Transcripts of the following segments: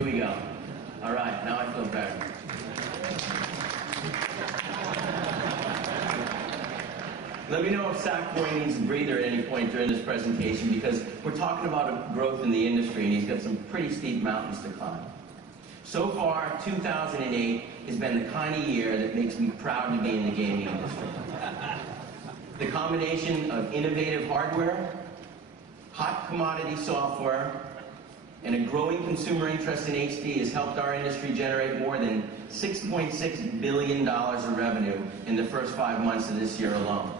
Here we go. All right, now I feel better. Let me know if Sackboy needs a breather at any point during this presentation, because we're talking about a growth in the industry and he's got some pretty steep mountains to climb. So far, 2008 has been the kind of year that makes me proud to be in the gaming industry. The combination of innovative hardware, hot commodity software, and a growing consumer interest in HD has helped our industry generate more than $6.6 billion of revenue in the first 5 months of this year alone.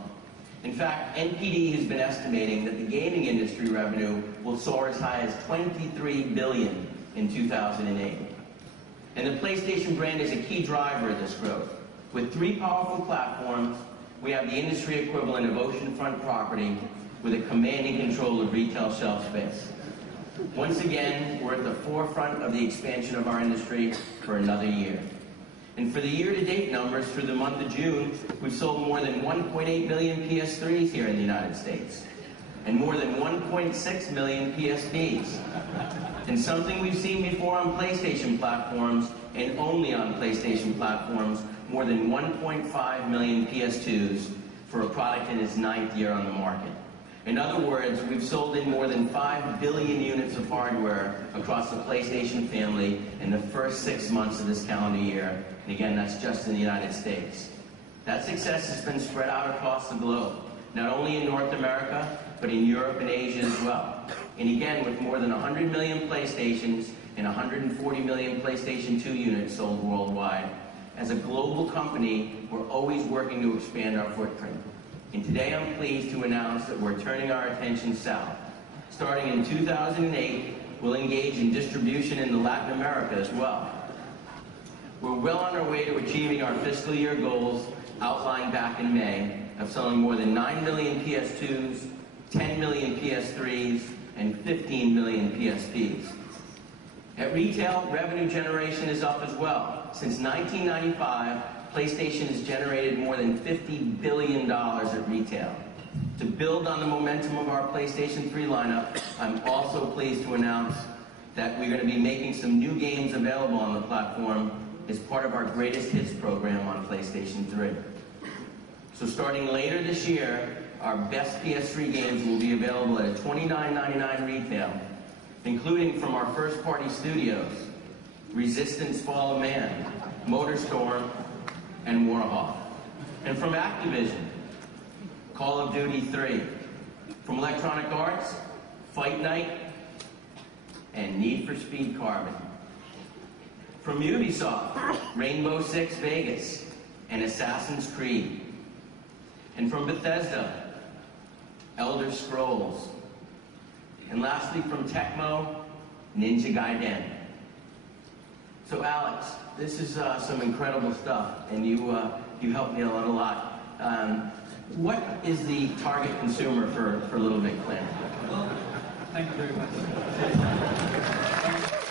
In fact, NPD has been estimating that the gaming industry revenue will soar as high as $23 billion in 2008. And the PlayStation brand is a key driver of this growth. With 3 powerful platforms, we have the industry equivalent of oceanfront property with a commanding control of retail shelf space. Once again, we're at the forefront of the expansion of our industry for another year. And for the year-to-date numbers through the month of June, we've sold more than 1.8 million PS3s here in the United States, and more than 1.6 million PSPs. And something we've seen before on PlayStation platforms, and only on PlayStation platforms, more than 1.5 million PS2s for a product in its 9th year on the market. In other words, we've sold in more than 5 billion units of hardware across the PlayStation family in the first 6 months of this calendar year. And again, that's just in the United States. That success has been spread out across the globe, not only in North America, but in Europe and Asia as well. And again, with more than 100 million PlayStations and 140 million PlayStation 2 units sold worldwide, as a global company, we're always working to expand our footprint. And today I'm pleased to announce that we're turning our attention south. Starting in 2008, we'll engage in distribution into Latin America as well. We're well on our way to achieving our fiscal year goals outlined back in May of selling more than 9 million PS2s, 10 million PS3s, and 15 million PSPs. At retail, revenue generation is up as well. Since 1995, PlayStation has generated more than $50 billion at retail. To build on the momentum of our PlayStation 3 lineup, I'm also pleased to announce that we're going to be making some new games available on the platform as part of our Greatest Hits program on PlayStation 3. So starting later this year, our best PS3 games will be available at $29.99 retail, including from our first-party studios, Resistance: Fall of Man, MotorStorm, and Warhawk. And from Activision, Call of Duty 3. From Electronic Arts, Fight Night, and Need for Speed Carbon. From Ubisoft, Rainbow Six Vegas, and Assassin's Creed. And from Bethesda, Elder Scrolls. And lastly, from Tecmo, Ninja Gaiden. So Alex, this is some incredible stuff, and you helped me out a lot. What is the target consumer for LittleBigPlanet? Well, thank you very much.